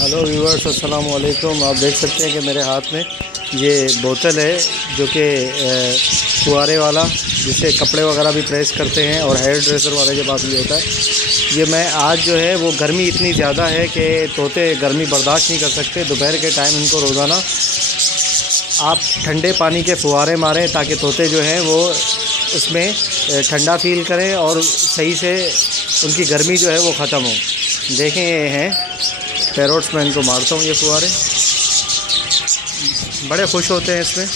Hello viewers, अस्सलाम वालेकुम। आप देख सकते हैं कि मेरे हाथ में ये बोतल है जो कि फुहारे वाला, जिससे कपड़े वगैरह भी प्रेस करते हैं और हेयर ड्रेसर वाले के पास भी होता है। ये मैं आज जो है वो गर्मी इतनी ज़्यादा है कि तोते गर्मी बर्दाश्त नहीं कर सकते। दोपहर के टाइम इनको रोज़ाना आप ठंडे पानी के फुहारे मारें ताकि तोते जो हैं वो उसमें ठंडा फील करें और सही से उनकी गर्मी जो है वो ख़त्म हो। देखें, ये हैं पैरोट्स, मैं इनको मारता हूँ। ये फुहारे बड़े खुश होते हैं इसमें।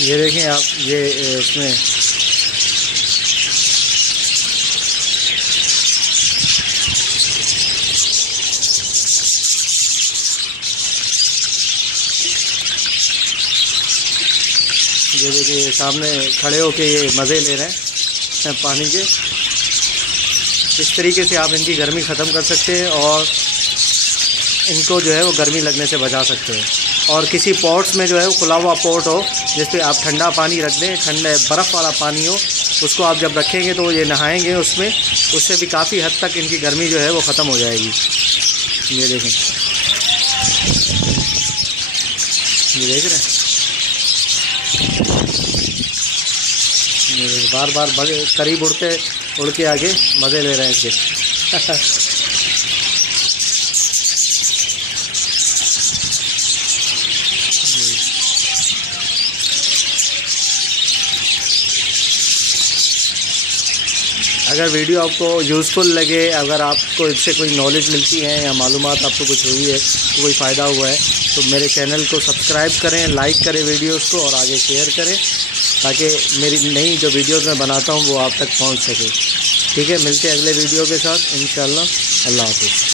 ये देखें आप, ये इसमें ये देखिए सामने खड़े होके ये मज़े ले रहे हैं पानी के। इस तरीके से आप इनकी गर्मी ख़त्म कर सकते हैं और इनको जो है वो गर्मी लगने से बचा सकते हैं। और किसी पॉट्स में जो है वो खुला हुआ पॉट हो जिस पे आप ठंडा पानी रख दें, ठंडा बर्फ़ वाला पानी हो, उसको आप जब रखेंगे तो ये नहाएंगे उसमें, उससे भी काफ़ी हद तक इनकी गर्मी जो है वो ख़त्म हो जाएगी। ये देखें, ये देख रहे हैं, बार बार करीब उड़ के आगे मज़े ले रहे हैं इसके। अगर वीडियो आपको यूज़फुल लगे, अगर आपको इससे कोई नॉलेज मिलती है या मालूमात आपको कुछ हुई है, तो कोई फ़ायदा हुआ है, तो मेरे चैनल को सब्सक्राइब करें, लाइक करें वीडियोस को और आगे शेयर करें ताकि मेरी नई जो वीडियोस मैं बनाता हूँ वो आप तक पहुँच सके। ठीक है, मिलते हैं अगले वीडियो के साथ इंशाअल्लाह। अल्लाह हाफ़िज़।